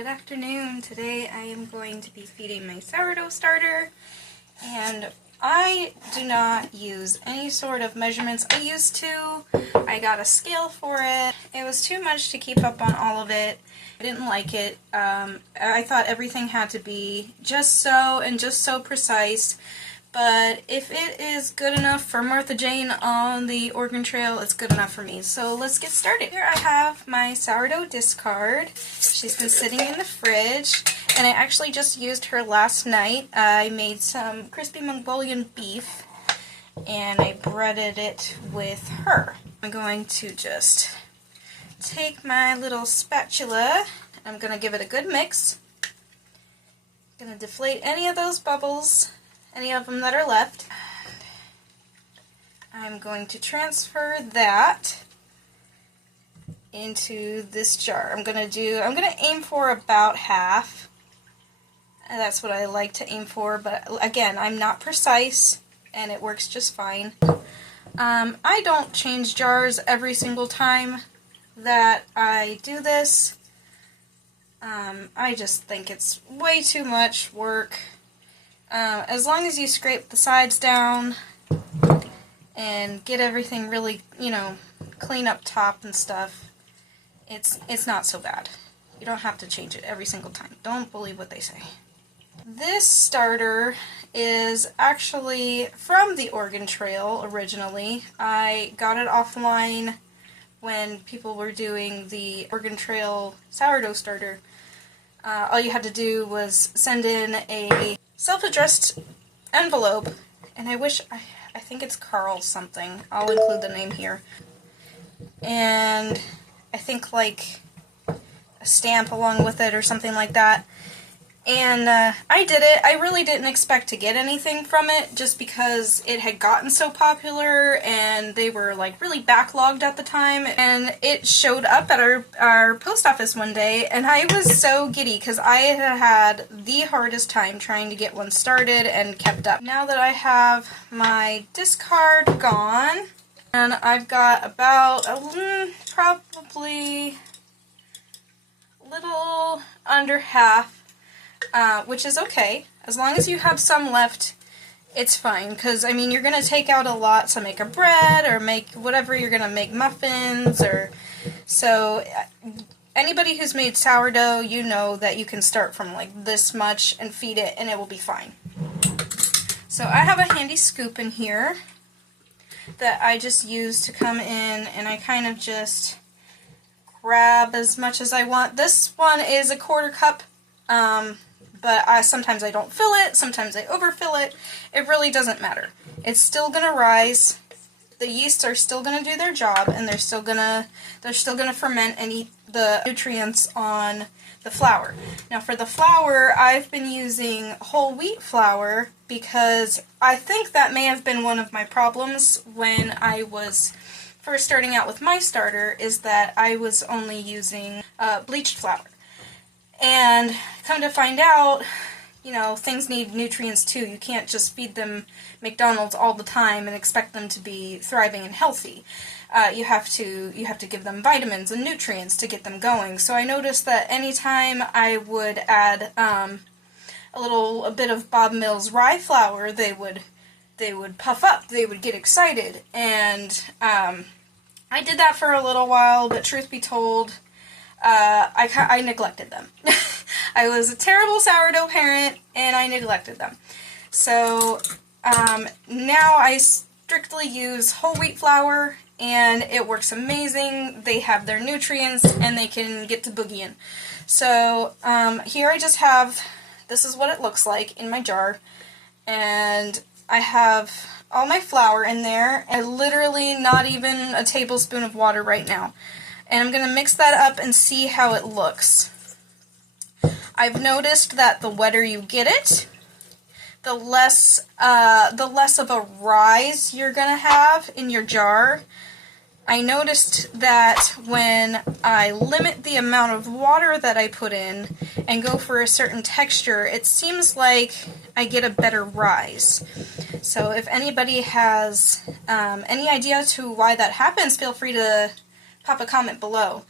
Good afternoon. Today I am going to be feeding my sourdough starter, and I do not use any sort of measurements. I used to. I got a scale for it. It was too much to keep up on all of it. I didn't like it. I thought everything had to be just so and just so precise. But if it is good enough for Martha Jane on the Oregon Trail, it's good enough for me. So let's get started. Here I have my sourdough discard. She's been sitting in the fridge, and I actually just used her last night. I made some crispy Mongolian beef, and I breaded it with her. I'm going to just take my little spatula. I'm going to give it a good mix. I'm going to deflate any of those bubbles. Any of them that are left. I'm going to transfer that into this jar. I'm going to aim for about half. And that's what I like to aim for, but again, I'm not precise and it works just fine. I don't change jars every single time that I do this. I just think it's way too much work. As long as you scrape the sides down and get everything really, clean up top and stuff, it's not so bad. You don't have to change it every single time. Don't believe what they say. This starter is actually from the Oregon Trail originally. I got it offline when people were doing the Oregon Trail sourdough starter. All you had to do was send in a self-addressed envelope, and I think it's Carl something. I'll include the name here. And I think like a stamp along with it or something like that. And I did it. I really didn't expect to get anything from it just because it had gotten so popular and they were like really backlogged at the time. And it showed up at our post office one day, and I was so giddy because I had the hardest time trying to get one started and kept up. Now that I have my discard gone, and I've got about probably a little under half, which is okay. As long as you have some left, it's fine. Because, I mean, you're going to take out a lot to make a bread or make whatever you're going to make, muffins. So, anybody who's made sourdough, you know that you can start from like this much and feed it and it will be fine. So, I have a handy scoop in here that I just use to come in, and I kind of just grab as much as I want. This one is a 1/4 cup. But sometimes I don't fill it, sometimes I overfill it. It really doesn't matter. It's still gonna rise. The yeasts are still gonna do their job, and they're still gonna ferment and eat the nutrients on the flour. Now for the flour, I've been using whole wheat flour because I think that may have been one of my problems when I was first starting out with my starter, is that I was only using bleached flour. And come to find out, things need nutrients too. You can't just feed them McDonald's all the time and expect them to be thriving and healthy. You have to give them vitamins and nutrients to get them going. So I noticed that anytime I would add a bit of Bob Mills rye flour, they would puff up. They would get excited, and I did that for a little while. But truth be told, I neglected them. I was a terrible sourdough parent, and I neglected them. So now I strictly use whole wheat flour, and it works amazing. They have their nutrients, and they can get to boogieing. So here I just have, this is what it looks like in my jar, and I have all my flour in there, and literally not even a tablespoon of water right now. And I'm going to mix that up and see how it looks. I've noticed that the wetter you get it, the less of a rise you're going to have in your jar. I noticed that when I limit the amount of water that I put in and go for a certain texture, it seems like I get a better rise. So if anybody has any idea to why that happens, feel free to pop a comment below.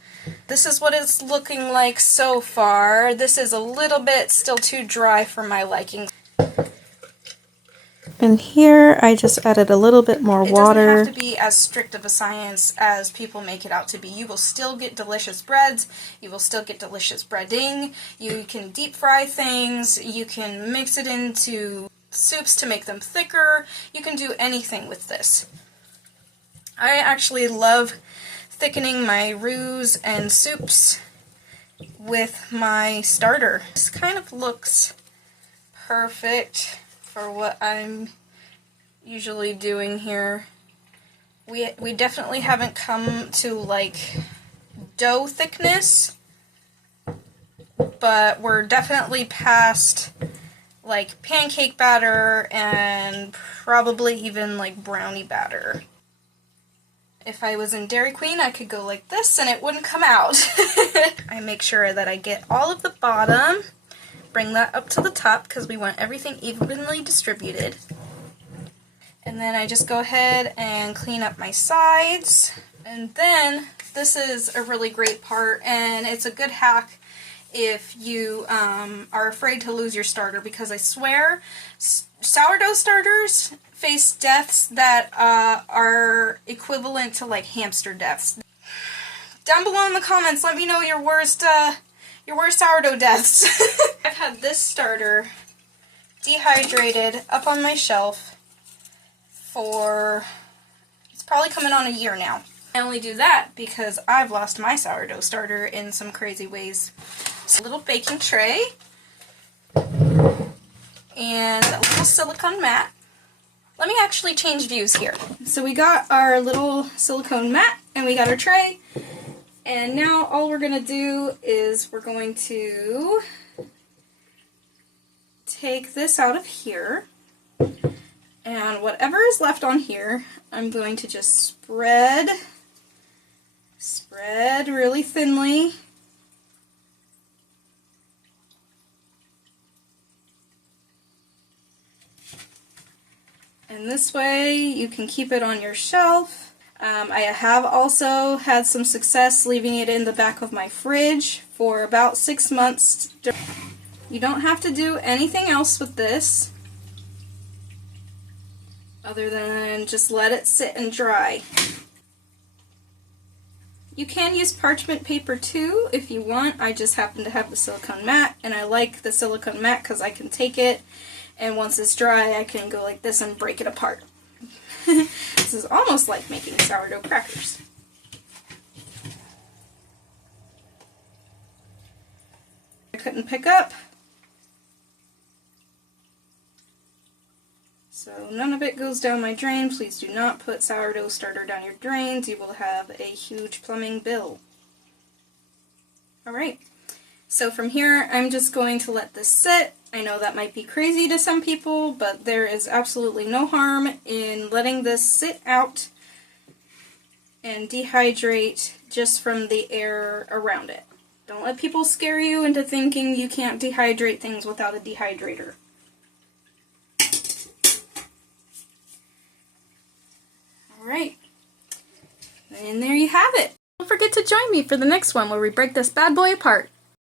This is what it's looking like so far. This is a little bit still too dry for my liking. And here I just added a little bit more water. It doesn't have to be as strict of a science as people make it out to be. You will still get delicious breads. You will still get delicious breading. You can deep fry things. You can mix it into soups to make them thicker. You can do anything with this. I actually love thickening my roux and soups with my starter. This kind of looks perfect for what I'm usually doing here. We definitely haven't come to like dough thickness, but we're definitely past like pancake batter and probably even like brownie batter. If I was in Dairy Queen, I could go like this and it wouldn't come out. I make sure that I get all of the bottom, bring that up to the top because we want everything evenly distributed. And then I just go ahead and clean up my sides. And then this is a really great part, and it's a good hack if you are afraid to lose your starter, because I swear sourdough starters face deaths that are equivalent to like hamster deaths. Down below in the comments, let me know your worst sourdough deaths. I've had this starter dehydrated up on my shelf for, it's probably coming on a year now. I only do that because I've lost my sourdough starter in some crazy ways. So a little baking tray and a little silicone mat. Let me actually change views here. So we got our little silicone mat and we got our tray, and now all we're going to do is we're going to take this out of here, and whatever is left on here I'm going to just spread really thinly. And this way you can keep it on your shelf. I have also had some success leaving it in the back of my fridge for about 6 months. You don't have to do anything else with this other than just let it sit and dry. You can use parchment paper too if you want. I just happen to have the silicone mat, and I like the silicone mat because I can take it, and once it's dry I can go like this and break it apart. This is almost like making sourdough crackers. I couldn't pick up, so none of it goes down my drain. Please do not put sourdough starter down your drains. You will have a huge plumbing bill. Alright, so from here I'm just going to let this sit. I know that might be crazy to some people, but there is absolutely no harm in letting this sit out and dehydrate just from the air around it. Don't let people scare you into thinking you can't dehydrate things without a dehydrator. Alright, and there you have it. Don't forget to join me for the next one where we break this bad boy apart.